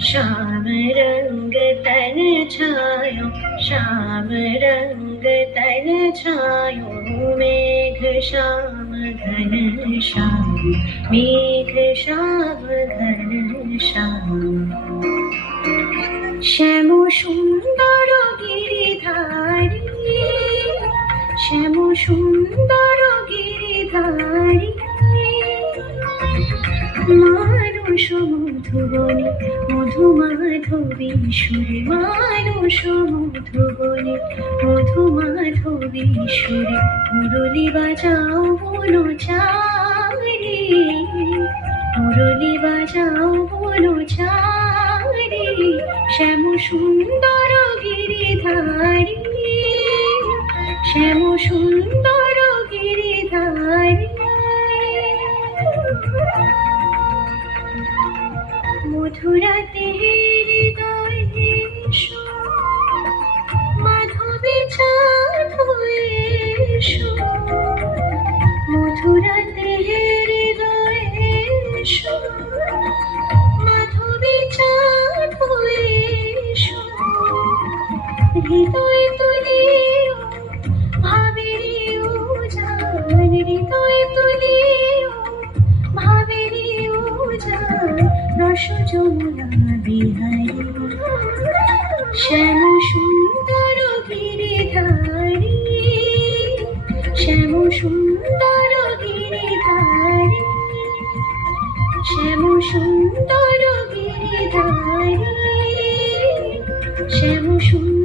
श्याम रंग तन छायो, श्याम रंग तन छायो, मेघ श्याम घन श्याम, मेघ श्याम घन श्याम। শ্যাম সুন্দর গিরিধারী, শ্যাম সুন্দর গিরিধারী, মানস মধুবনে মধুমাধবী সুরে, মানস মধুবনে মধুমাধবী সুরে, মুরলি বাজাও বলো চারি, মুরলি বাজাও বলো চারি, শ্যাম সুন্দর গিরিধারী, শ্যাম সুন্দর গিরিধারী। মধুরাতে হৃদয়ে এসো, মাধবী চাঁদ হয়ে এসো, মধুরাতে হৃদয়ে এসো, মাধবী চাঁদ হয়ে এসো, হৃদয় তুলিও ভাবেরি উজান, হৃদয় তুলিও ভাবেরি উজান, রস যমুনা বিহারী, শ্যাম সুন্দর গিরিধারী, শ্যাম সুন্দর গিরিধারী, শ্যাম সুন্দর গিরিধারী, শ্যাম সুন্দর